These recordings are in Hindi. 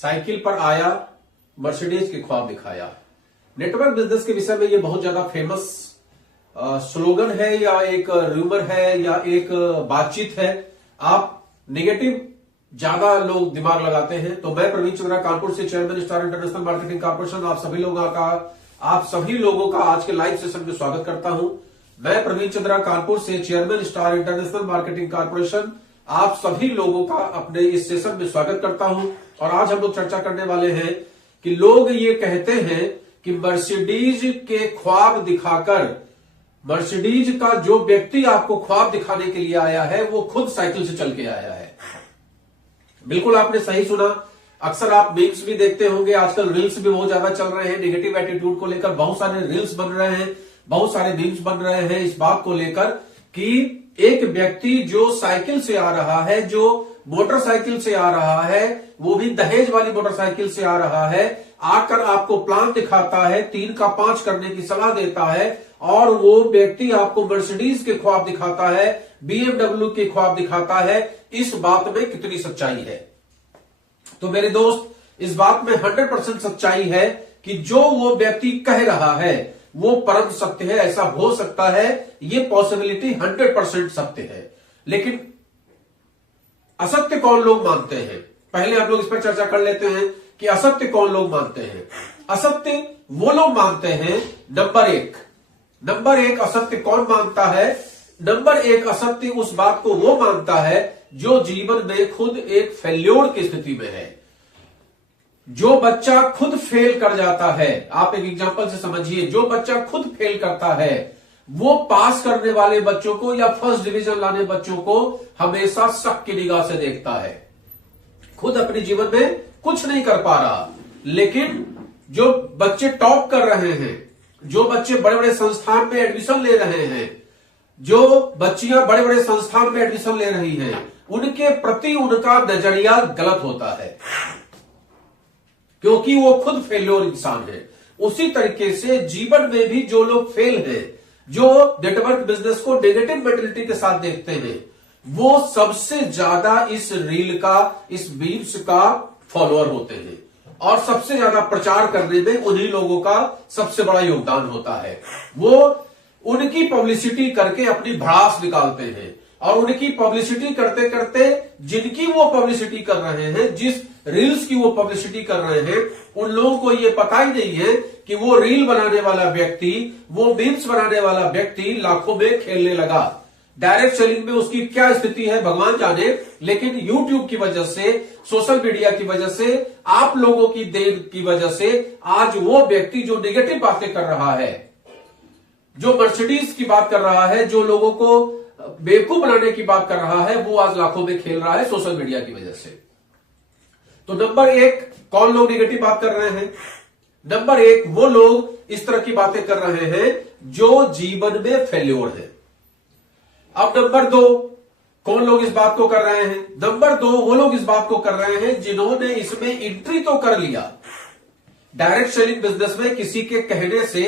साइकिल पर आया, मर्सिडीज के ख्वाब दिखाया। नेटवर्क बिजनेस के विषय में ये बहुत ज्यादा फेमस स्लोगन है या एक रूमर है या एक बातचीत है। आप नेगेटिव ज्यादा लोग दिमाग लगाते हैं। तो मैं प्रवीण चंद्रा कानपुर से, chairman star international marketing corporation, आप सभी लोगों का आज के लाइव सेशन में स्वागत करता हूं। मैं प्रवीण चंद्रा कानपुर से, chairman star international marketing corporation, आप सभी लोगों का अपने इस सेशन में स्वागत करता हूं। और आज हम लोग चर्चा करने वाले हैं कि लोग ये कहते हैं कि मर्सिडीज के ख्वाब दिखाकर, मर्सिडीज का जो व्यक्ति आपको ख्वाब दिखाने के लिए आया है वो खुद साइकिल से चल के आया है। बिल्कुल आपने सही सुना। अक्सर आप मीम्स भी देखते होंगे, आजकल रील्स भी बहुत ज्यादा चल रहे हैं। नेगेटिव एटीट्यूड को लेकर बहुत सारे रील्स बन रहे हैं, बहुत सारे मीम्स बन रहे हैं इस बात को लेकर कि एक व्यक्ति जो साइकिल से आ रहा है, जो मोटरसाइकिल से आ रहा है, वो भी दहेज वाली मोटरसाइकिल से आ रहा है, आकर आपको प्लान दिखाता है, 3 का 5 करने की सलाह देता है, और वो व्यक्ति आपको मर्सिडीज के ख्वाब दिखाता है, BMW के ख्वाब दिखाता है। इस बात में कितनी सच्चाई है? तो मेरे दोस्त, इस बात में 100% सच्चाई है कि जो वो व्यक्ति कह रहा है वो परम सत्य है। ऐसा हो सकता है, ये पॉसिबिलिटी 100% सत्य है। लेकिन असत्य कौन लोग मानते हैं, पहले हम लोग इस पर चर्चा कर लेते हैं कि असत्य कौन लोग मानते हैं। असत्य वो लोग मानते हैं, नंबर एक असत्य कौन मानता है? नंबर 1 असत्य उस बात को वो मानता है जो जीवन में खुद एक फेल्योर की स्थिति में है। जो बच्चा खुद फेल कर जाता है, आप एक एग्जांपल से समझिए, जो बच्चा खुद फेल करता है वो पास करने वाले बच्चों को या फर्स्ट डिवीजन लाने बच्चों को हमेशा शक की निगाह से देखता है। खुद अपने जीवन में कुछ नहीं कर पा रहा, लेकिन जो बच्चे टॉप कर रहे हैं, जो बच्चे बड़े बड़े संस्थान में एडमिशन ले रहे हैं, जो बच्चियां बड़े बड़े संस्थान में एडमिशन ले रही हैं, उनके प्रति उनका नजरिया गलत होता है क्योंकि वो खुद फेल्योर इंसान है। उसी तरीके से जीवन में भी जो लोग फेल हैं, जो नेटवर्क बिजनेस को नेगेटिव मेंटालिटी के साथ देखते हैं, वो सबसे ज्यादा इस रील का, इस मीम्स का फॉलोअर होते हैं। और सबसे ज्यादा प्रचार करने में उन्हीं लोगों का सबसे बड़ा योगदान होता है। वो उनकी पब्लिसिटी करके अपनी भड़ास निकालते हैं, और उनकी पब्लिसिटी करते करते जिनकी वो पब्लिसिटी कर रहे हैं, जिस रील्स की वो पब्लिसिटी कर रहे हैं, उन लोगों को ये पता ही नहीं है कि वो रील बनाने वाला व्यक्ति, वो मीम्स बनाने वाला व्यक्ति लाखों में खेलने लगा। डायरेक्ट सेलिंग में उसकी क्या स्थिति है भगवान जाने, लेकिन यूट्यूब की वजह से, सोशल मीडिया की वजह से, आप लोगों की देर की वजह से आज वो व्यक्ति जो नेगेटिव बातें कर रहा है, जो मर्सिडीज की बात कर रहा है, जो लोगों को बेवकूफ बनाने की बात कर रहा है, वो आज लाखों में खेल रहा है सोशल मीडिया की वजह से। तो नंबर 1 कौन लोग नेगेटिव बात कर रहे हैं? नंबर 1 वो लोग इस तरह की बातें कर रहे हैं जो जीवन में फेल्योर है। अब नंबर 2 कौन लोग इस बात को कर रहे हैं? नंबर 2 वो लोग इस बात को कर रहे हैं जिन्होंने इसमें एंट्री तो कर लिया, डायरेक्ट सेलिंग बिजनेस में किसी के कहने से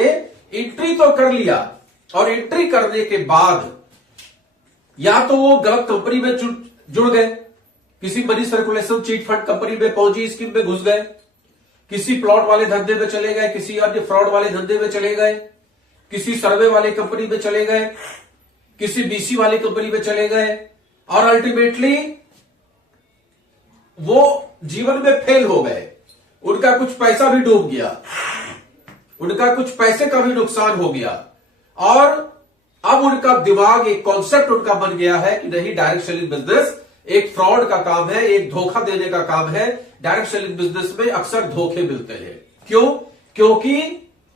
एंट्री तो कर लिया, और एंट्री करने के बाद या तो वो गलत कंपनी में जुड़ गए, किसी money circulation chit fund company में, पॉन्जी स्कीम में घुस गए, किसी प्लॉट वाले धंधे में चले गए, किसी अन्य फ्रॉड वाले धंधे में चले गए, किसी सर्वे वाले कंपनी में चले गए, किसी बीसी वाली कंपनी में चले गए, और अल्टीमेटली वो जीवन में फेल हो गए। उनका कुछ पैसा भी डूब गया, उनका कुछ पैसे का भी नुकसान हो गया, और अब उनका दिमाग, एक कॉन्सेप्ट उनका बन गया है कि नहीं, डायरेक्ट सेलिंग बिजनेस एक फ्रॉड का काम है, एक धोखा देने का काम है। डायरेक्ट सेलिंग बिजनेस में अक्सर धोखे मिलते हैं। क्यों? क्योंकि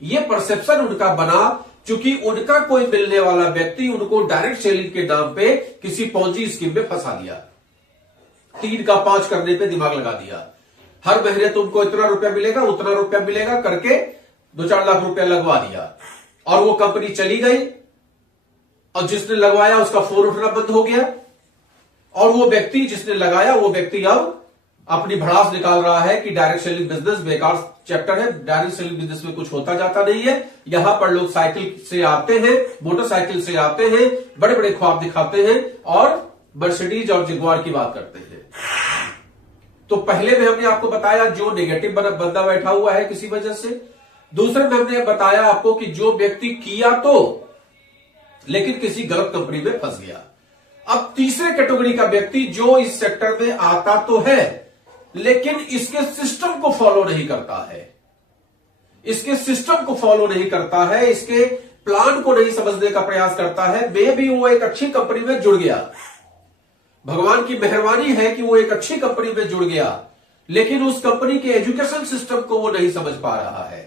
ये परसेप्शन उनका बना, चूंकि उनका कोई मिलने वाला व्यक्ति उनको डायरेक्ट सेलिंग के नाम पे किसी पॉन्जी स्कीम में फंसा दिया, 3 का 5 करने पे दिमाग लगा दिया। हर महीने तुमको इतना रुपया मिलेगा, उतना रुपया मिलेगा करके 2-4 लाख रुपया लगवा दिया, और वो कंपनी चली गई, और जिसने लगवाया उसका फोन उठना बंद हो गया, और वो व्यक्ति जिसने लगाया वो व्यक्ति अब अपनी भड़ास निकाल रहा है कि डायरेक्ट सेलिंग बिजनेस बेकार चैप्टर है, डायरेक्ट सेलिंग बिजनेस में कुछ होता जाता नहीं है। यहां पर लोग साइकिल से आते हैं, मोटरसाइकिल से आते हैं, बड़े बड़े ख्वाब दिखाते हैं और मर्सिडीज और जगुआर की बात करते हैं। तो पहले में हमने आपको बताया जो नेगेटिव बंदा बैठा हुआ है किसी वजह से। दूसरे में हमने बताया आपको कि जो व्यक्ति किया तो लेकिन किसी गलत कंपनी में फंस गया। अब तीसरे कैटेगरी का व्यक्ति जो इस सेक्टर में आता तो है लेकिन इसके सिस्टम को फॉलो नहीं करता है, इसके सिस्टम को फॉलो नहीं करता है, इसके प्लान को नहीं समझने का प्रयास करता है। मे भी वो एक अच्छी कंपनी में जुड़ गया, भगवान की मेहरबानी है कि वो एक अच्छी कंपनी में जुड़ गया, लेकिन उस कंपनी के एजुकेशन सिस्टम को वो नहीं समझ पा रहा है,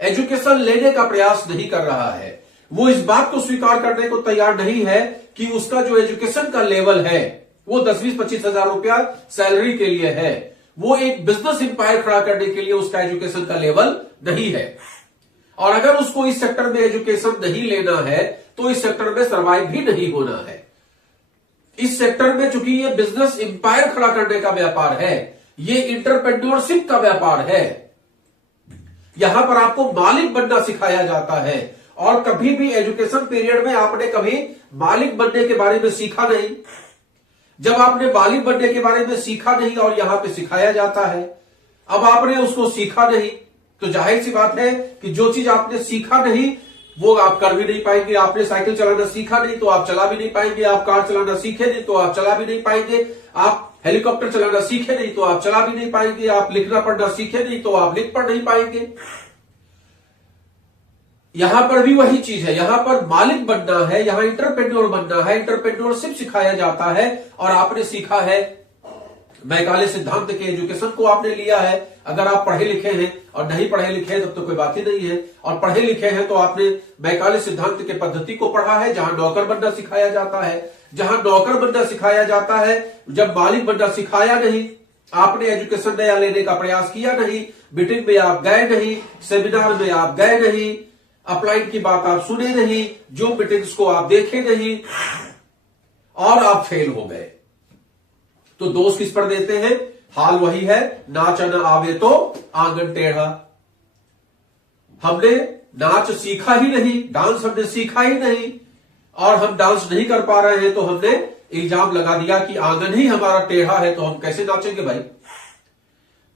एजुकेशन लेने का प्रयास नहीं कर रहा है। वो इस बात को स्वीकार करने को तैयार नहीं है कि उसका जो एजुकेशन का लेवल है वो 10-20-25 हजार रुपया सैलरी के लिए है, वो एक बिजनेस इंपायर खड़ा करने के लिए उसका एजुकेशन का लेवल नहीं है। और अगर उसको इस सेक्टर में एजुकेशन नहीं लेना है तो इस सेक्टर में सर्वाइव भी नहीं होना है। इस सेक्टर में चूंकि ये बिजनेस इंपायर खड़ा करने का व्यापार है, ये इंटरप्रेन्योरशिप का व्यापार है, यहां पर आपको मालिक बनना सिखाया जाता है। और कभी भी एजुकेशन पीरियड में आपने कभी मालिक बनने के बारे में सीखा नहीं। जब आपने मालिक बनने के बारे में सीखा नहीं और यहां पे सिखाया जाता है, अब आपने उसको सीखा नहीं, तो जाहिर सी बात है कि जो चीज आपने सीखा नहीं वो आप कर भी नहीं पाएंगे। आपने साइकिल चलाना सीखा नहीं तो आप चला भी नहीं पाएंगे, आप कार चलाना सीखे नहीं तो आप चला भी नहीं पाएंगे, आप हेलीकॉप्टर चलाना सीखे नहीं तो आप चला भी नहीं पाएंगे, आप लिखना पढ़ना सीखे नहीं तो आप लिख पढ़ नहीं पाएंगे। यहां पर भी वही चीज है, यहां पर मालिक बनना है, यहां इंटरप्रेन्योर बनना है, इंटरप्रेन्योरशिप सिखाया जाता है। और आपने सीखा है मैकाले सिद्धांत के एजुकेशन को आपने लिया है। अगर आप पढ़े लिखे हैं और नहीं पढ़े लिखे हैं तब तो कोई बात ही नहीं है, और पढ़े लिखे हैं तो आपने मैकाले सिद्धांत के पद्धति को पढ़ा है, जहां नौकर बनना सिखाया जाता है। जहां नौकर बनना सिखाया जाता है, जब मालिक बनना सिखाया नहीं, आपने एजुकेशन नया लेने का प्रयास किया नहीं, मीटिंग में आप गए नहीं, सेमिनार में आप गए नहीं, अपलाइन की बात आप सुने नहीं, जो मीटिंग्स को आप देखे नहीं और आप फेल हो गए, तो दोष किस पर देते हैं? हाल वही है, नाच न आवे तो आंगन टेढ़ा। हमने नाच सीखा ही नहीं, डांस हमने सीखा ही नहीं, और हम डांस नहीं कर पा रहे हैं तो हमने इल्जाम लगा दिया कि आंगन ही हमारा टेढ़ा है, तो हम कैसे नाचेंगे भाई।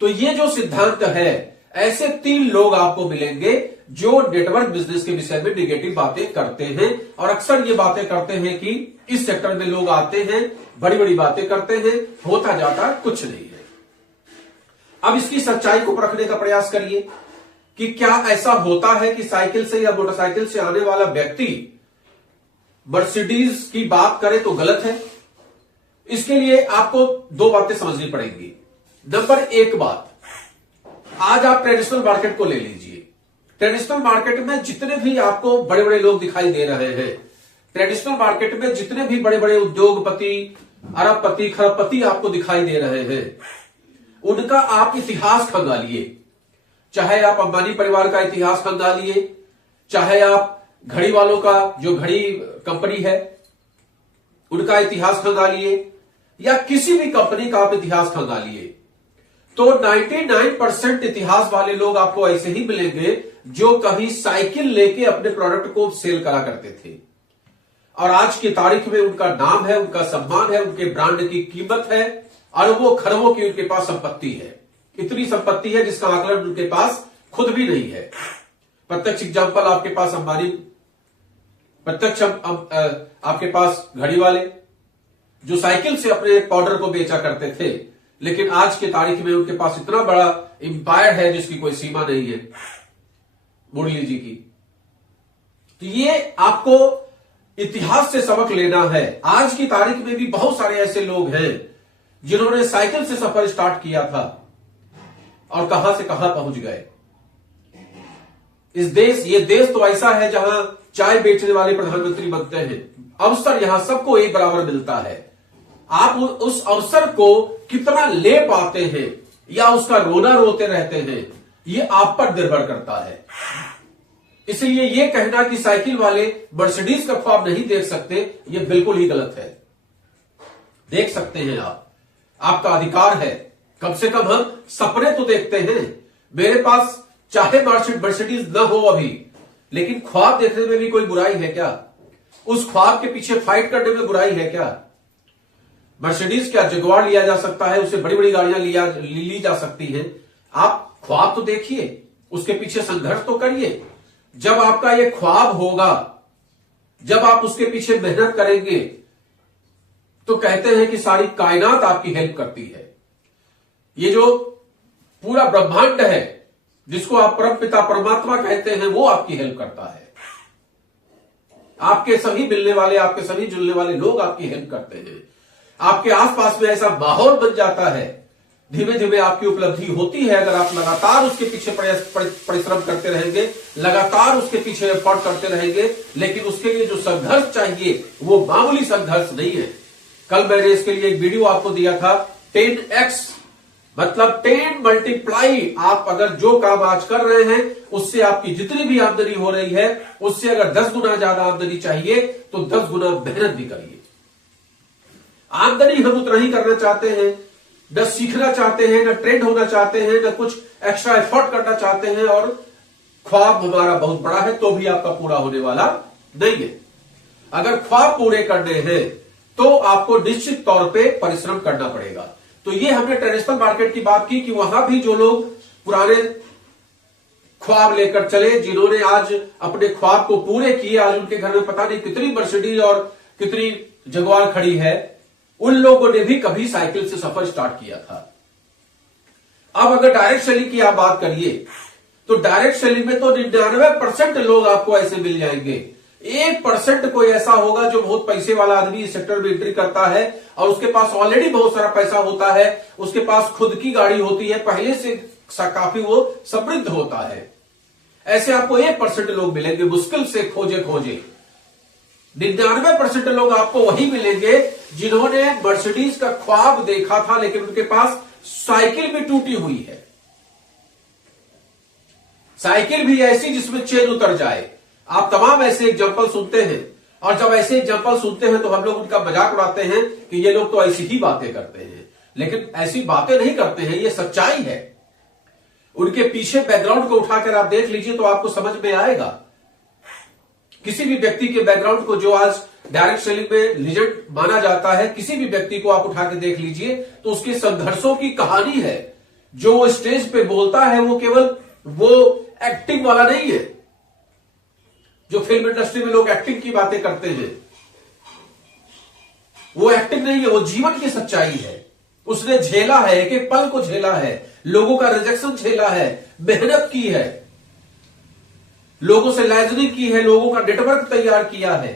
तो ये जो सिद्धांत है, ऐसे 3 लोग आपको मिलेंगे जो नेटवर्क बिजनेस के विषय में निगेटिव बातें करते हैं। और अक्सर ये बातें करते हैं कि इस सेक्टर में लोग आते हैं, बड़ी बड़ी बातें करते हैं, होता जाता कुछ नहीं है। अब इसकी सच्चाई को परखने का प्रयास करिए कि क्या ऐसा होता है कि साइकिल से या मोटरसाइकिल से आने वाला व्यक्ति मर्सिडीज की बात करे तो गलत है। इसके लिए आपको 2 बातें समझनी पड़ेंगी। नंबर 1 बात, आज आप ट्रेडिशनल मार्केट को ले लीजिए। ट्रेडिशनल मार्केट में जितने भी आपको बड़े बड़े लोग दिखाई दे रहे हैं, ट्रेडिशनल मार्केट में जितने भी बड़े बड़े उद्योगपति, अरबपति, खरबपति आपको दिखाई दे रहे हैं, उनका आप इतिहास खंगालिए। चाहे आप अंबानी परिवार का इतिहास खंगालिए, चाहे आप घड़ी वालों का, जो घड़ी कंपनी है, उनका इतिहास खंगालिए, या किसी भी कंपनी का आप इतिहास खंगालिए, तो 99% इतिहास वाले लोग आपको ऐसे ही मिलेंगे जो कभी साइकिल लेके अपने प्रोडक्ट को सेल करा करते थे, और आज की तारीख में उनका नाम है, उनका सम्मान है, उनके ब्रांड की कीमत है, अरबों खरबों की उनके पास संपत्ति है। इतनी संपत्ति है जिसका आकलन उनके पास खुद भी नहीं है। प्रत्यक्ष एग्जाम्पल आपके पास अंबानी, प्रत्यक्ष आपके पास घड़ी वाले, जो साइकिल से अपने पाउडर को बेचा करते थे, लेकिन आज की तारीख में उनके पास इतना बड़ा एम्पायर है जिसकी कोई सीमा नहीं है, मुरली जी की। तो ये आपको इतिहास से सबक लेना है। आज की तारीख में भी बहुत सारे ऐसे लोग हैं जिन्होंने साइकिल से सफर स्टार्ट किया था और कहां से कहां पहुंच गए। ये देश तो ऐसा है जहां चाय बेचने वाले प्रधानमंत्री बनते हैं। अवसर यहां सबको एक बराबर मिलता है। आप उस अवसर को कितना ले पाते हैं या उसका रोना रोते रहते हैं, ये आप पर निर्भर करता है। इसलिए ये कहना कि साइकिल वाले मर्सिडीज का ख्वाब नहीं देख सकते, ये बिल्कुल ही गलत है। देख सकते हैं आप, आपका अधिकार है। कम से कम हम सपने तो देखते हैं। मेरे पास चाहे मर्सिडीज न हो अभी, लेकिन ख्वाब देखने में भी कोई बुराई है क्या? उस ख्वाब के पीछे फाइट करने में बुराई है क्या? मर्सिडीज क्या जगुआर लिया जा सकता है, उससे बड़ी बड़ी गाड़ियां ली जा सकती हैं। आप ख्वाब तो देखिए, उसके पीछे संघर्ष तो करिए। जब आपका ये ख्वाब होगा, जब आप उसके पीछे मेहनत करेंगे, तो कहते हैं कि सारी कायनात आपकी हेल्प करती है। ये जो पूरा ब्रह्मांड है, जिसको आप परम पिता परमात्मा कहते हैं, वो आपकी हेल्प करता है। आपके सभी मिलने वाले, आपके सभी जुड़ने वाले लोग आपकी हेल्प करते हैं। आपके आसपास में ऐसा माहौल बन जाता है, धीमे धीमे आपकी उपलब्धि होती है। अगर आप लगातार उसके पीछे परिश्रम करते रहेंगे, लगातार उसके पीछे एफर्ट करते रहेंगे, लेकिन उसके लिए जो संघर्ष चाहिए वो मामूली संघर्ष नहीं है। कल मैंने इसके लिए एक वीडियो आपको दिया था, 10x मतलब 10 मल्टीप्लाई। आप अगर जो काम आज कर रहे हैं, उससे आपकी जितनी भी आमदनी हो रही है, उससे अगर 10 गुना ज्यादा आमदनी चाहिए तो 10 गुना मेहनत भी करिए। आमदनी हम उतना ही करना चाहते हैं, न सीखना चाहते हैं, न ट्रेंड होना चाहते हैं, न कुछ एक्स्ट्रा एफर्ट करना चाहते हैं, और ख्वाब हमारा बहुत बड़ा है तो भी आपका पूरा होने वाला नहीं है। अगर ख्वाब पूरे करने हैं तो आपको निश्चित तौर पे परिश्रम करना पड़ेगा। तो ये हमने ट्रेडिशनल मार्केट की बात की कि वहां भी जो लोग पुराने ख्वाब लेकर चले, जिन्होंने आज अपने ख्वाब को पूरे किए, आज उनके घर में पता नहीं कितनी मर्सिडीज और कितनी जगुआर खड़ी है, उन लोगों ने भी कभी साइकिल से सफर स्टार्ट किया था। अब अगर डायरेक्ट सेलिंग की आप बात करिए, तो डायरेक्ट सेलिंग में तो 99% लोग आपको ऐसे मिल जाएंगे। 1% कोई ऐसा होगा जो बहुत पैसे वाला आदमी इस सेक्टर में एंट्री करता है और उसके पास ऑलरेडी बहुत सारा पैसा होता है, उसके पास खुद की गाड़ी होती है, पहले से काफी वो समृद्ध होता है। ऐसे आपको 1% लोग मिलेंगे, मुश्किल से खोजे 99% लोग आपको वही मिलेंगे जिन्होंने मर्सिडीज का ख्वाब देखा था, लेकिन उनके पास साइकिल भी टूटी हुई है। साइकिल भी ऐसी जिसमें चेन उतर जाए। आप तमाम ऐसे एग्जाम्पल सुनते हैं, और जब ऐसे एग्जाम्पल सुनते हैं तो हम लोग उनका मजाक उड़ाते हैं कि ये लोग तो ऐसी ही बातें करते हैं, लेकिन ऐसी बातें नहीं करते हैं, ये सच्चाई है। उनके पीछे बैकग्राउंड को उठाकर आप देख लीजिए तो आपको समझ में आएगा। किसी भी व्यक्ति के बैकग्राउंड को, जो आज डायरेक्ट सेलिंग में लीजेंड माना जाता है, किसी भी व्यक्ति को आप उठा के देख लीजिए तो उसके संघर्षों की कहानी है। जो वो स्टेज पे बोलता है वो केवल वो एक्टिंग वाला नहीं है। जो फिल्म इंडस्ट्री में लोग एक्टिंग की बातें करते हैं, वो एक्टिंग नहीं है, वो जीवन की सच्चाई है। उसने झेला है, एक एक पल को झेला है, लोगों का रिजेक्शन झेला है, मेहनत की है, लोगों से लाइजनिंग की है, लोगों का नेटवर्क तैयार किया है।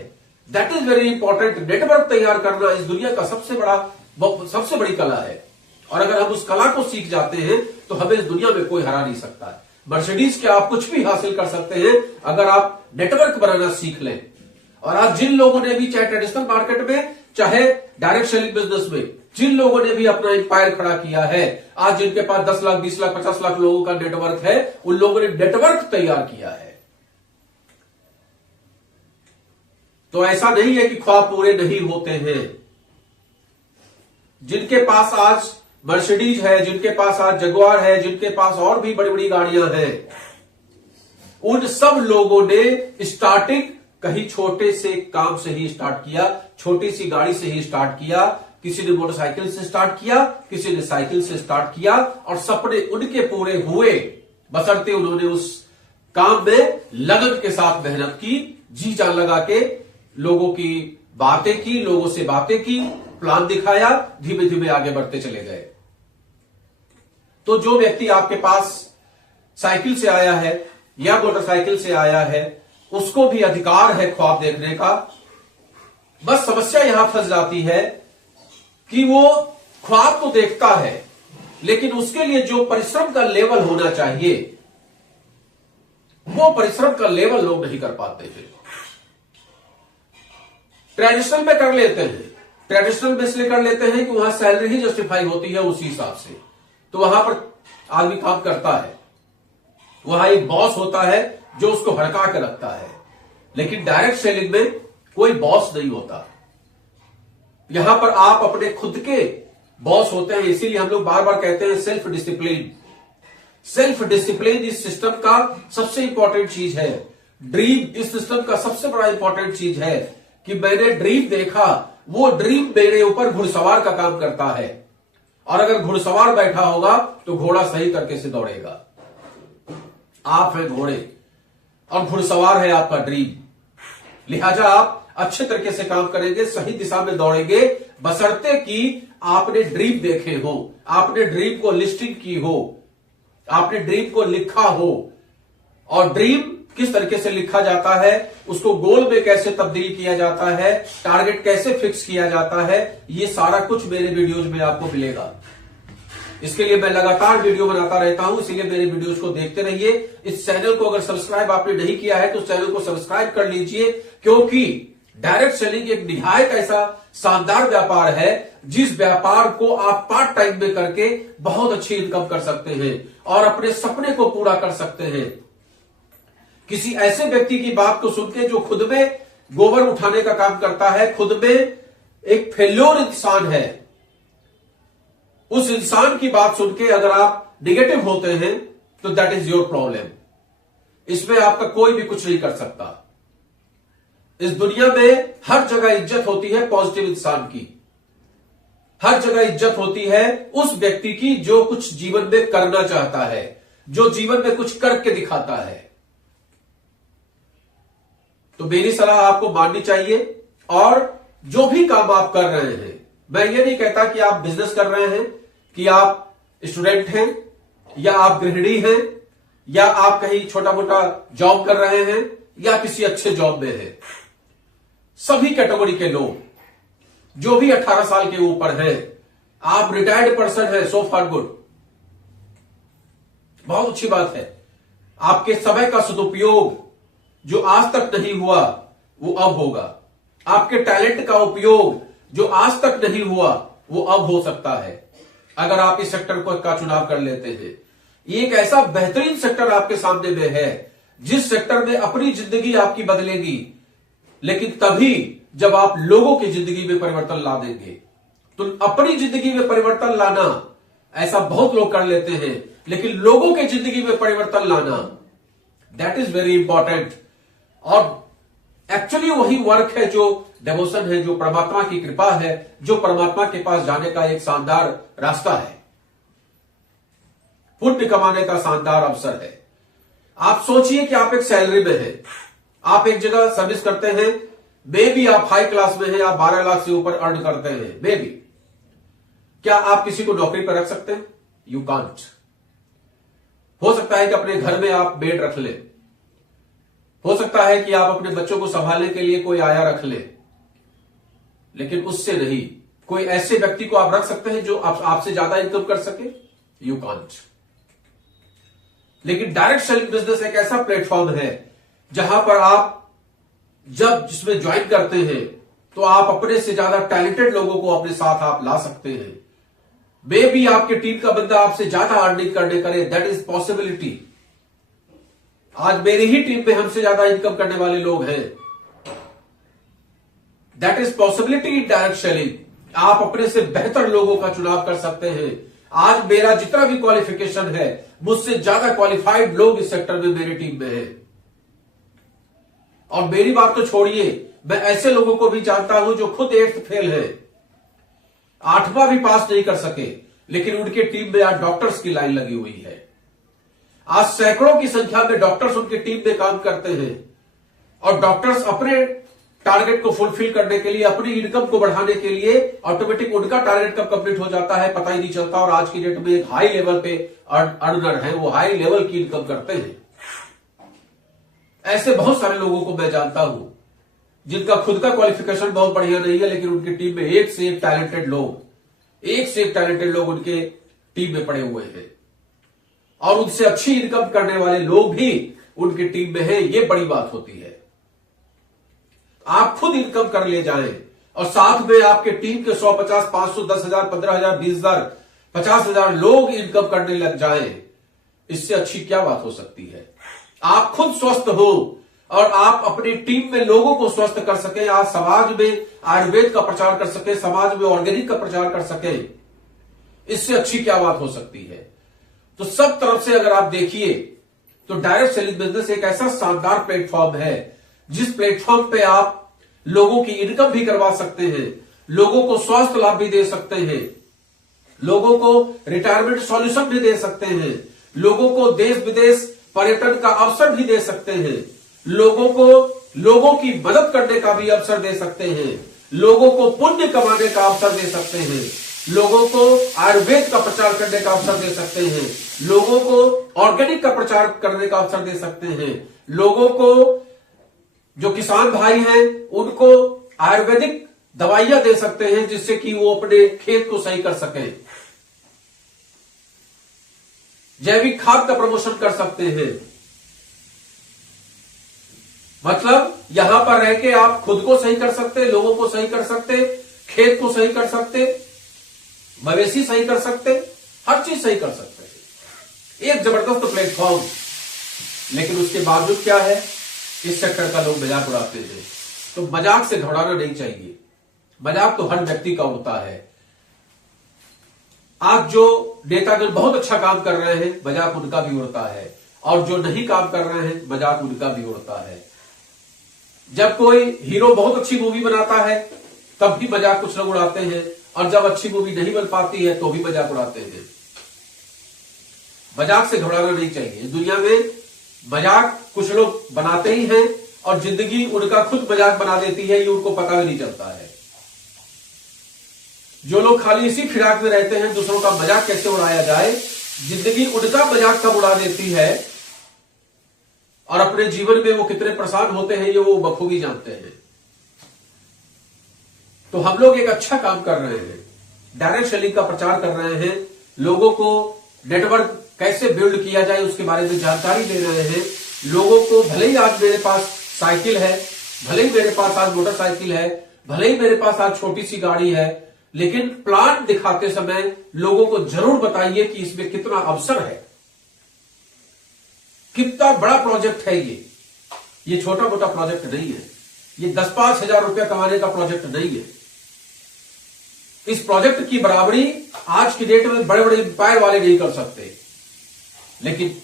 That is very important. Network तैयार करना इस दुनिया का सबसे बड़ी कला है, और अगर हम उस कला को सीख जाते हैं तो हमें इस दुनिया में कोई हरा नहीं सकता है। मर्सिडीज के आप कुछ भी हासिल कर सकते हैं अगर आप नेटवर्क बनाना सीख लें। और आज जिन लोगों ने भी, चाहे ट्रेडिशनल मार्केट में, चाहे डायरेक्ट सेलिंग बिजनेस में, जिन लोगों ने भी अपना एम्पायर खड़ा किया है, आज जिनके पास 10 लाख, 20 लाख, 50 लाख लोगों का नेटवर्क है, उन लोगों ने नेटवर्क तैयार किया है। तो ऐसा नहीं है कि ख्वाब पूरे नहीं होते हैं। जिनके पास आज मर्सिडीज है, जिनके पास आज जगुआर है, जिनके पास और भी बड़ी बड़ी गाड़ियां हैं, उन सब लोगों ने स्टार्टिंग कहीं छोटे से काम से ही स्टार्ट किया, छोटी सी गाड़ी से ही स्टार्ट किया। किसी ने मोटरसाइकिल से स्टार्ट किया, किसी ने साइकिल से स्टार्ट किया, और सपने उनके पूरे हुए, बशर्ते उन्होंने उस काम में लगन के साथ मेहनत की, जी जान लगा के लोगों की बातें की, लोगों से बातें की, प्लान दिखाया, धीमे धीमे आगे बढ़ते चले गए। तो जो व्यक्ति आपके पास साइकिल से आया है या मोटरसाइकिल से आया है, उसको भी अधिकार है ख्वाब देखने का। बस समस्या यहां फंस जाती है कि वो ख्वाब तो देखता है, लेकिन उसके लिए जो परिश्रम का लेवल होना चाहिए, वो परिश्रम का लेवल लोग नहीं कर पाते हैं। ट्रेडिशनल में कर लेते हैं, ट्रेडिशनल में इसलिए कर लेते हैं कि वहां सैलरी ही जस्टिफाई होती है उसी हिसाब से, तो वहां पर आदमी काम करता है, वहां एक बॉस होता है जो उसको भड़का के रखता है। लेकिन डायरेक्ट सेलिंग में कोई बॉस नहीं होता, यहां पर आप अपने खुद के बॉस होते हैं। इसीलिए हम लोग बार बार कहते हैं सेल्फ डिसिप्लिन। सेल्फ डिसिप्लिन इस सिस्टम का सबसे इंपॉर्टेंट चीज है। ड्रीम इस सिस्टम का सबसे बड़ा इंपॉर्टेंट चीज है कि मैंने ड्रीम देखा, वो ड्रीम मेरे ऊपर घुड़सवार का काम करता है, और अगर घुड़सवार बैठा होगा तो घोड़ा सही तरीके से दौड़ेगा। आप हैं घोड़े और घुड़सवार है आपका ड्रीम, लिहाजा आप अच्छे तरीके से काम करेंगे, सही दिशा में दौड़ेंगे, बशर्ते कि आपने ड्रीम देखे हो, आपने ड्रीम को लिस्टिंग की हो, आपने ड्रीम को लिखा हो। और ड्रीम किस तरीके से लिखा जाता है, उसको गोल में कैसे तब्दील किया जाता है, टारगेट कैसे फिक्स किया जाता है, ये सारा कुछ मेरे वीडियोज में आपको मिलेगा। इसके लिए मैं लगातार वीडियो बनाता रहता हूं, इसलिए मेरे वीडियोज को देखते रहिए। इस चैनल को अगर सब्सक्राइब आपने नहीं किया है तो चैनल को सब्सक्राइब कर लीजिए, क्योंकि डायरेक्ट सेलिंग एक निहायत ऐसा शानदार व्यापार है जिस व्यापार को आप पार्ट टाइम में करके बहुत अच्छी इनकम कर सकते हैं और अपने सपने को पूरा कर सकते हैं। किसी ऐसे व्यक्ति की बात को सुन के जो खुद में गोबर उठाने का काम करता है, खुद में एक फेल्योर इंसान है, उस इंसान की बात सुन के अगर आप निगेटिव होते हैं तो दैट इज योर प्रॉब्लम। इसमें आपका कोई भी कुछ नहीं कर सकता। इस दुनिया में हर जगह इज्जत होती है पॉजिटिव इंसान की, हर जगह इज्जत होती है उस व्यक्ति की जो कुछ जीवन में करना चाहता है, जो जीवन में कुछ करके दिखाता है। तो मेरी सलाह आपको माननी चाहिए। और जो भी काम आप कर रहे हैं, मैं ये नहीं कहता कि आप बिजनेस कर रहे हैं, कि आप स्टूडेंट हैं, या आप गृहिणी हैं, या आप कहीं छोटा मोटा जॉब कर रहे हैं, या किसी अच्छे जॉब में हैं। सभी कैटेगरी के लोग जो भी 18 साल के ऊपर हैं, आप रिटायर्ड पर्सन हैं, सो फार गुड, बहुत अच्छी बात है। आपके समय का सदुपयोग जो आज तक नहीं हुआ वो अब होगा, आपके टैलेंट का उपयोग जो आज तक नहीं हुआ वो अब हो सकता है अगर आप इस सेक्टर का चुनाव कर लेते हैं। ये एक ऐसा बेहतरीन सेक्टर आपके सामने में है जिस सेक्टर में अपनी जिंदगी आपकी बदलेगी, लेकिन तभी जब आप लोगों की जिंदगी में परिवर्तन ला देंगे। तो अपनी जिंदगी में परिवर्तन लाना ऐसा बहुत लोग कर लेते हैं, लेकिन लोगों की जिंदगी में परिवर्तन लाना दैट इज वेरी इंपॉर्टेंट। और एक्चुअली वही वर्क है जो डिवोशन है, जो परमात्मा की कृपा है, जो परमात्मा के पास जाने का एक शानदार रास्ता है, पुण्य कमाने का शानदार अवसर है। आप सोचिए कि आप एक सैलरी में हैं, आप एक जगह सर्विस करते हैं, मे बी आप हाई क्लास में हैं, आप 12 लाख से ऊपर अर्न करते हैं, मे बी। क्या आप किसी को नौकरी पर रख सकते हैं? You can't. हो सकता है कि अपने घर में आप मेड रख लें, हो सकता है कि आप अपने बच्चों को संभालने के लिए कोई आया रख लें, लेकिन उससे नहीं। कोई ऐसे व्यक्ति को आप रख सकते हैं जो आपसे ज्यादा इनकम कर सके? You can't. लेकिन डायरेक्ट सेलिंग बिजनेस एक ऐसा प्लेटफॉर्म है जहां पर आप जब जिसमें ज्वाइन करते हैं तो आप अपने से ज्यादा टैलेंटेड लोगों को अपने साथ आप ला सकते हैं। मे बी आपके टीम का बंदा आपसे ज्यादा अर्निंग करने करे, दैट इज पॉसिबिलिटी। आज मेरी ही टीम में हमसे ज्यादा इनकम करने वाले लोग हैं, that is possibility in direct selling. आप अपने से बेहतर लोगों का चुनाव कर सकते हैं। आज मेरा जितना भी क्वालिफिकेशन है, मुझसे ज्यादा क्वालिफाइड लोग इस सेक्टर में मेरी टीम में हैं। और मेरी बात तो छोड़िए, मैं ऐसे लोगों को भी जानता हूं जो खुद 8th फेल है, 8वां भी पास नहीं कर सके, लेकिन उनके टीम में आज डॉक्टर्स की लाइन लगी हुई है। आज सैकड़ों की संख्या में डॉक्टर्स उनकी टीम में काम करते हैं, और डॉक्टर्स अपने टारगेट को फुलफिल करने के लिए, अपनी इनकम को बढ़ाने के लिए ऑटोमेटिक उनका टारगेट कब कंप्लीट हो जाता है पता ही नहीं चलता। और आज की डेट में एक हाई लेवल पे अर्नर है, वो हाई लेवल की इनकम करते हैं। ऐसे बहुत सारे लोगों को मैं जानता हूं जिनका खुद का क्वालिफिकेशन बहुत बढ़िया नहीं है, लेकिन उनकी टीम में एक से एक टैलेंटेड लोग उनके टीम में पड़े हुए हैं, और उनसे अच्छी इनकम करने वाले लोग भी उनकी टीम में हैं। ये बड़ी बात होती है। आप खुद इनकम कर ले जाएं और साथ में आपके टीम के 100, 50, 500, 10,000, 15,000, 20,000, 50,000 लोग इनकम करने लग जाएं। इससे अच्छी क्या बात हो सकती है? आप खुद स्वस्थ हो और आप अपनी टीम में लोगों को स्वस्थ कर सके, आज समाज में आयुर्वेद का प्रचार कर सके, समाज में ऑर्गेनिक का प्रचार कर सके, इससे अच्छी क्या बात हो सकती है? तो सब तरफ से अगर आप देखिए तो डायरेक्ट सेलिंग बिजनेस एक ऐसा शानदार प्लेटफॉर्म है जिस प्लेटफॉर्म पे आप लोगों की इनकम भी करवा सकते हैं, लोगों को स्वास्थ्य लाभ भी दे सकते हैं, लोगों को रिटायरमेंट सॉल्यूशन भी दे सकते हैं, लोगों को देश विदेश पर्यटन का अवसर भी दे सकते हैं, लोगों को लोगों की मदद करने का भी अवसर दे सकते हैं, लोगों को पुण्य कमाने का अवसर दे सकते हैं, लोगों को आयुर्वेद का प्रचार करने का अवसर दे सकते हैं, लोगों को ऑर्गेनिक का प्रचार करने का अवसर दे सकते हैं, लोगों को जो किसान भाई हैं उनको आयुर्वेदिक दवाइयां दे सकते हैं जिससे कि वो अपने खेत को सही कर सकें, जैविक खाद का प्रमोशन कर सकते हैं। मतलब यहां पर रह के आप खुद को सही कर सकते, लोगों को सही कर सकते, खेत को सही कर सकते, मवेशी सही कर सकते, हर चीज सही कर सकते हैं। एक जबरदस्त प्लेटफॉर्म। लेकिन उसके बावजूद क्या है, इस सेक्टर का लोग मजाक उड़ाते हैं। तो मजाक से घबराना नहीं चाहिए, मजाक तो हर व्यक्ति का उड़ता है। आज जो नेतागण बहुत अच्छा काम कर रहे हैं मजाक उनका भी उड़ता है, और जो नहीं काम कर रहे हैं मजाक उनका भी उड़ता है। जब कोई हीरो बहुत अच्छी मूवी बनाता है तब भी मजाक कुछ लोग उड़ाते हैं, और जब अच्छी मूवी नहीं बन पाती है तो भी मजाक उड़ाते हैं। मजाक से घबराना नहीं चाहिए। दुनिया में मजाक कुछ लोग बनाते ही हैं और जिंदगी उनका खुद मजाक बना देती है, ये उनको पता भी नहीं चलता है। जो लोग खाली इसी फिराक में रहते हैं दूसरों का मजाक कैसे उड़ाया जाए, जिंदगी उनका मजाक कब उड़ा देती है और अपने जीवन में वो कितने परेशान होते हैं ये वो बखूबी जानते हैं। तो हम लोग एक अच्छा काम कर रहे हैं, डायरेक्ट सेलिंग का प्रचार कर रहे हैं, लोगों को नेटवर्क कैसे बिल्ड किया जाए उसके बारे में जानकारी दे रहे हैं। लोगों को भले ही आज मेरे पास साइकिल है, भले ही मेरे पास आज मोटरसाइकिल है, भले ही मेरे पास आज छोटी सी गाड़ी है, लेकिन प्लान दिखाते समय लोगों को जरूर बताइए कि इसमें कितना अवसर है, कितना बड़ा प्रोजेक्ट है। ये छोटा मोटा प्रोजेक्ट नहीं है, ये 10-5 हजार रुपया कमाने का प्रोजेक्ट नहीं है। इस प्रोजेक्ट की बराबरी आज की डेट में बड़े बड़े एम्पायर वाले नहीं कर सकते, लेकिन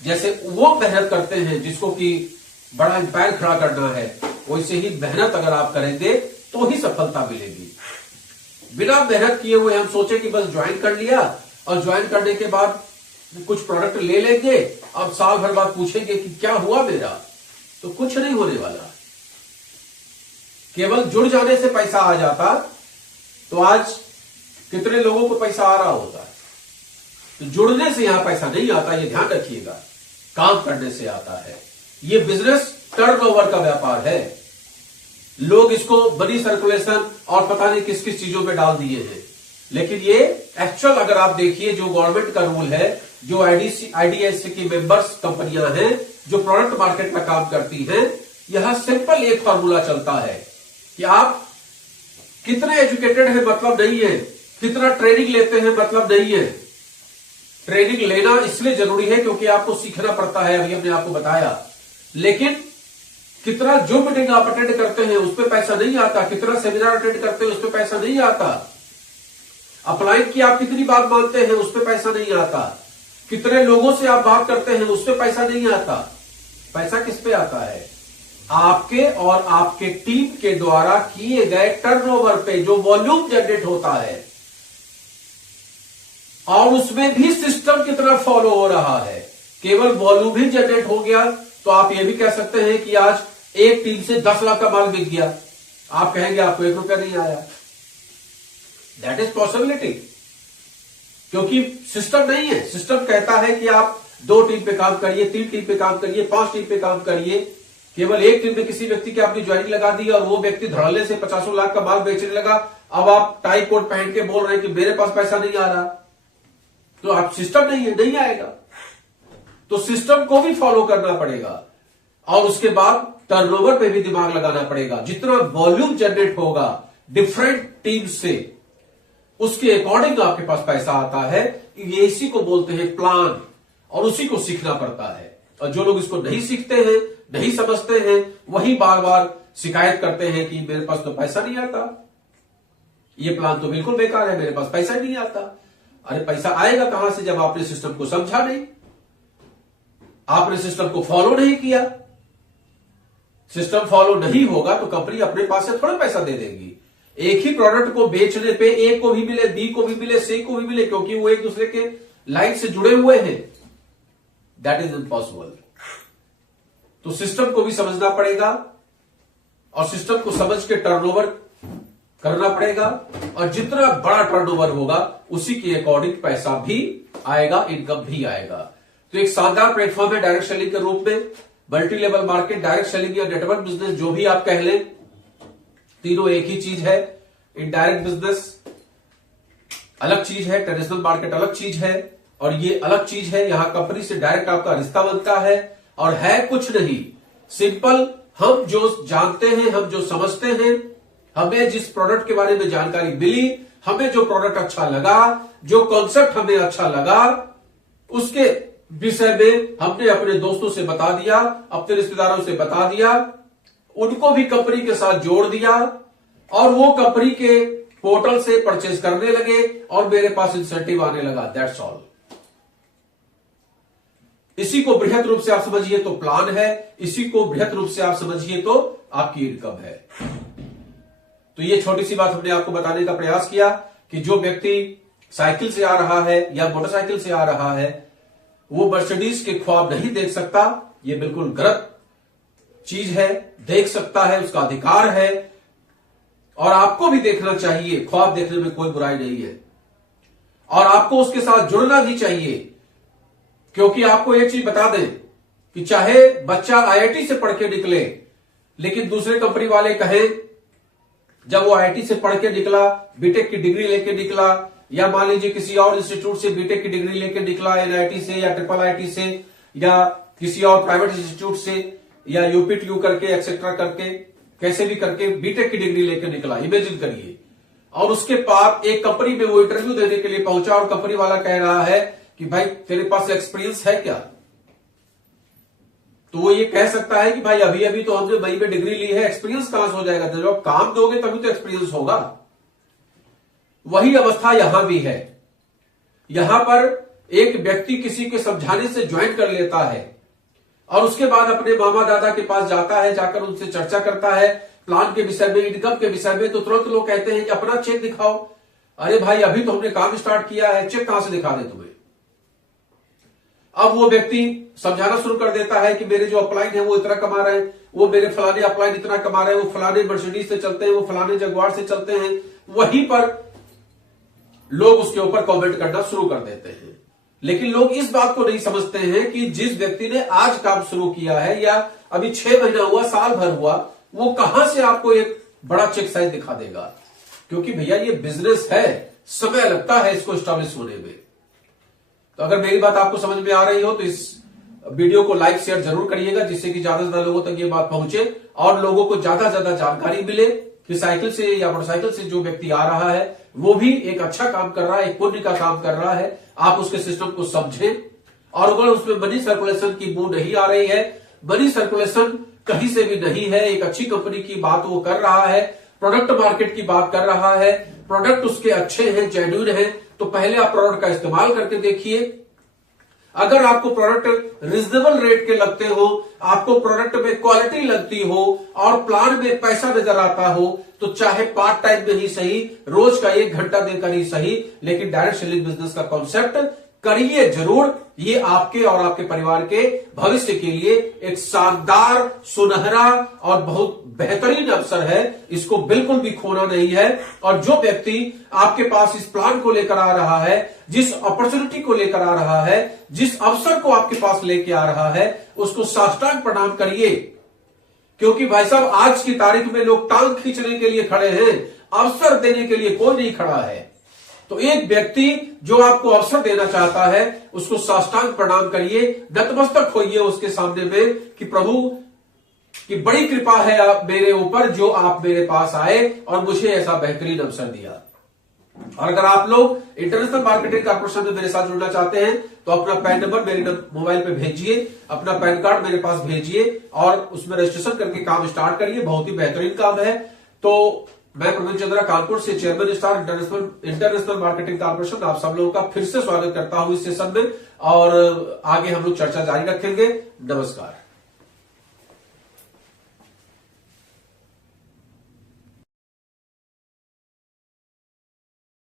जैसे वो मेहनत करते हैं जिसको कि बड़ा एम्पायर खड़ा करना है, वैसे ही मेहनत अगर आप करेंगे तो ही सफलता मिलेगी। बिना मेहनत किए हुए हम सोचे कि बस ज्वाइन कर लिया और ज्वाइन करने के बाद कुछ प्रोडक्ट ले लेंगे, अब साल भर बाद पूछेंगे कि क्या हुआ मेरा, तो कुछ नहीं होने वाला। केवल जुड़ जाने से पैसा आ जाता तो आज कितने लोगों को पैसा आ रहा होता है। तो जुड़ने से यहां पैसा नहीं आता, ये ध्यान रखिएगा, काम करने से आता है। ये बिजनेस टर्नओवर का व्यापार है। लोग इसको बड़ी सर्कुलेशन और पता नहीं किस किस चीजों में डाल दिए हैं, लेकिन ये एक्चुअल अगर आप देखिए जो गवर्नमेंट का रूल है, जो आईडीएससी की मेंबर्स कंपनियां हैं जो प्रोडक्ट मार्केट में काम करती हैं, यहां सिंपल एक फॉर्मूला चलता है कि आप कितने एजुकेटेड हैं मतलब नहीं है, कितना ट्रेनिंग लेते हैं मतलब नहीं है। ट्रेनिंग लेना इसलिए जरूरी है क्योंकि आपको सीखना पड़ता है, अभी हमने आपको बताया, लेकिन कितना जो मीटिंग आप अटेंड करते हैं उस पर पैसा नहीं आता, कितना सेमिनार अटेंड करते हैं उस पर पैसा नहीं आता, अपलाइन की आप कितनी बात मानते हैं उस पर पैसा नहीं आता, कितने लोगों से आप बात करते हैं उस पर पैसा नहीं आता। पैसा किस पे आता है? आपके और आपके टीम के द्वारा किए गए टर्नओवर पे जो वॉल्यूम जनरेट होता है, और उसमें भी सिस्टम की तरफ फॉलो हो रहा है। केवल वॉल्यूम ही जनरेट हो गया तो आप ये भी कह सकते हैं कि आज एक टीम से 10 लाख का माल बिक गया, आप कहेंगे आपको 1 रुपया नहीं आया। दैट इज पॉसिबिलिटी, क्योंकि सिस्टम नहीं है। सिस्टम कहता है कि आप 2 टीम पे काम करिए, 3 टीम पे काम करिए, 5 टीम पे काम करिए। केवल एक टीम में किसी व्यक्ति की आपने ज्वाइनिंग लगा दी और वो व्यक्ति धड़ल्ले से 50 लाख का माल बेचने लगा, अब आप टाई कोट पहन के बोल रहे हैं कि मेरे पास पैसा नहीं आ रहा, तो आप सिस्टम नहीं है, नहीं आएगा। तो सिस्टम को भी फॉलो करना पड़ेगा और उसके बाद टर्नओवर पे भी दिमाग लगाना पड़ेगा। जितना वॉल्यूम जनरेट होगा डिफरेंट टीम से, उसके अकॉर्डिंग आपके पास पैसा आता है। ये इसी को बोलते हैं प्लान, और उसी को सीखना पड़ता है। और जो लोग इसको नहीं सीखते हैं, नहीं समझते हैं, वही बार बार शिकायत करते हैं कि मेरे पास तो पैसा नहीं आता, ये प्लान तो बिल्कुल बेकार है, मेरे पास पैसा नहीं आता। अरे पैसा आएगा कहां से जब आपने सिस्टम को समझा नहीं, आपने सिस्टम को फॉलो नहीं किया। सिस्टम फॉलो नहीं होगा तो कंपनी अपने पास से थोड़ा पैसा दे देगी। एक ही प्रोडक्ट को बेचने पे ए को भी मिले, बी को भी मिले, सी को भी मिले, क्योंकि वो एक दूसरे के लाइन से जुड़े हुए हैं। That is impossible. तो सिस्टम को भी समझना पड़ेगा और सिस्टम को समझ के टर्नओवर करना पड़ेगा, और जितना बड़ा टर्नओवर होगा उसी के अकॉर्डिंग पैसा भी आएगा, इनकम भी आएगा। तो एक शानदार प्लेटफॉर्म है डायरेक्ट सेलिंग के रूप में। Multi level market, direct selling या नेटवर्क बिजनेस, जो भी आप कह लें, तीनों एक ही चीज है। इनडायरेक्ट बिजनेस अलग चीज है, ट्रेडिशनल मार्केट अलग चीज है, और ये अलग चीज है। यहां कंपनी से डायरेक्ट आपका रिश्ता बनता है, और है कुछ नहीं, सिंपल हम जो जानते हैं, हम जो समझते हैं, हमें जिस प्रोडक्ट के बारे में जानकारी मिली, हमें जो प्रोडक्ट अच्छा लगा, जो कॉन्सेप्ट हमें अच्छा लगा, उसके विषय में हमने अपने दोस्तों से बता दिया, अपने रिश्तेदारों से बता दिया, उनको भी कंपनी के साथ जोड़ दिया, और वो कंपनी के पोर्टल से परचेज करने लगे और मेरे पास इंसेंटिव आने लगा। That's all. इसी को बृहद रूप से आप समझिए तो प्लान है, इसी को बृहद रूप से आप समझिए तो आपकी इनकम है। तो ये छोटी सी बात हमने आपको बताने का प्रयास किया कि जो व्यक्ति साइकिल से आ रहा है या मोटरसाइकिल से आ रहा है, वो मर्सिडीज के ख्वाब नहीं देख सकता। ये बिल्कुल गलत चीज है। देख सकता है, उसका अधिकार है, और आपको भी देखना चाहिए। ख्वाब देखने में कोई बुराई नहीं है, और आपको उसके साथ जुड़ना भी चाहिए। क्योंकि आपको एक चीज बता दें कि चाहे बच्चा आईआईटी से पढ़ के निकले, लेकिन दूसरे कंपनी वाले कहें, जब वो आईआईटी से पढ़ के निकला, बीटेक की डिग्री लेके निकला, या मान लीजिए किसी और इंस्टीट्यूट से बीटेक की डिग्री लेके निकला, एनआईटी से या ट्रिपल आईटी से या किसी और प्राइवेट इंस्टीट्यूट से, या यूपीटीयू करके एक्सेट्रा करके, कैसे भी करके बीटेक की डिग्री लेके निकला, इमेजिन करिए। और उसके बाद एक कंपनी में वो इंटरव्यू देने के लिए पहुंचा, और कंपनी वाला कह रहा है कि भाई तेरे पास एक्सपीरियंस है क्या? तो वो ये कह सकता है कि भाई अभी अभी तो हमने मई में डिग्री ली है, एक्सपीरियंस कहां से हो जाएगा? जब आप काम दोगे तभी तो एक्सपीरियंस होगा। वही अवस्था यहां भी है। यहां पर एक व्यक्ति किसी के समझाने से ज्वाइन कर लेता है, और उसके बाद अपने मामा दादा के पास जाता है, जाकर उनसे चर्चा करता है प्लान के विषय में, इनकम के विषय में, तो तुरंत लोग कहते हैं कि अपना चेक दिखाओ। अरे भाई अभी तो हमने काम स्टार्ट किया है, चेक कहां से दिखा दे तुम्हें? अब वो व्यक्ति समझाना शुरू कर देता है कि मेरे जो अपलाइन है वो इतना कमा रहे हैं, वो मेरे फलाने अपलाइन इतना कमा रहे हैं, वो फलाने मर्सिडीज से चलते हैं, वो फलाने जगुआर से चलते हैं। वहीं पर लोग उसके ऊपर कमेंट करना शुरू कर देते हैं। लेकिन लोग इस बात को नहीं समझते हैं कि जिस व्यक्ति ने आज काम शुरू किया है, या अभी 6 महीना हुआ, साल भर हुआ, वो कहां से आपको एक बड़ा चेक साइज दिखा देगा? क्योंकि भैया ये बिजनेस है, समय लगता है इसको स्टैब्लिश होने में। तो अगर मेरी बात आपको समझ में आ रही हो तो इस वीडियो को लाइक शेयर जरूर करिएगा, जिससे कि ज्यादा से ज्यादा लोगों तक ये बात पहुंचे और लोगों को ज्यादा से ज्यादा जानकारी मिले कि साइकिल से या मोटरसाइकिल से जो व्यक्ति आ रहा है वो भी एक अच्छा काम कर रहा है, एक पुण्य का काम कर रहा है। आप उसके सिस्टम को समझें, और अगर उसमें मनी सर्कुलेशन की बू नहीं आ रही है, मनी सर्कुलेशन कहीं से भी नहीं है, एक अच्छी कंपनी की बात वो कर रहा है, प्रोडक्ट मार्केट की बात कर रहा है, प्रोडक्ट उसके अच्छे हैं, जेन्युइन है, तो पहले आप प्रोडक्ट का इस्तेमाल करके देखिए। अगर आपको प्रोडक्ट रिजनेबल रेट के लगते हो, आपको प्रोडक्ट में क्वालिटी लगती हो, और प्लान में पैसा नजर आता हो, तो चाहे पार्ट टाइम में ही सही, रोज का 1 घंटा देकर ही सही, लेकिन डायरेक्ट सेलिंग बिजनेस का कॉन्सेप्ट करिए जरूर। ये आपके और आपके परिवार के भविष्य के लिए एक शानदार, सुनहरा और बहुत बेहतरीन अवसर है। इसको बिल्कुल भी खोना नहीं है। और जो व्यक्ति आपके पास इस प्लान को लेकर आ रहा है, जिस अपॉर्चुनिटी को लेकर आ रहा है, जिस अवसर को आपके पास लेके आ रहा है, उसको साष्टांग प्रणाम करिए। क्योंकि भाई साहब आज की तारीख में लोग टांग खींचने के लिए खड़े हैं, अवसर देने के लिए कोई नहीं खड़ा है। तो एक व्यक्ति जो आपको अवसर देना चाहता है, उसको साष्टांग प्रणाम करिए, नतमस्तक होइए उसके सामने में कि प्रभु की बड़ी कृपा है आप मेरे ऊपर, जो आप मेरे पास आए और मुझे ऐसा बेहतरीन अवसर दिया। और अगर आप लोग इंटरनेशनल मार्केटिंग कॉर्पोरेशन में मेरे साथ जुड़ना चाहते हैं तो अपना पैन नंबर मेरे मोबाइल पे भेजिए, अपना पैन कार्ड मेरे पास भेजिए, और उसमें रजिस्ट्रेशन करके काम स्टार्ट करिए। बहुत ही बेहतरीन काम है। तो मैं प्रवीण चंद्रा कानपुर से, chairman star international marketing corporation, आप सब लोगों का फिर से स्वागत करता हूं इस सेशन में, और आगे हम लोग चर्चा जारी रखेंगे। नमस्कार।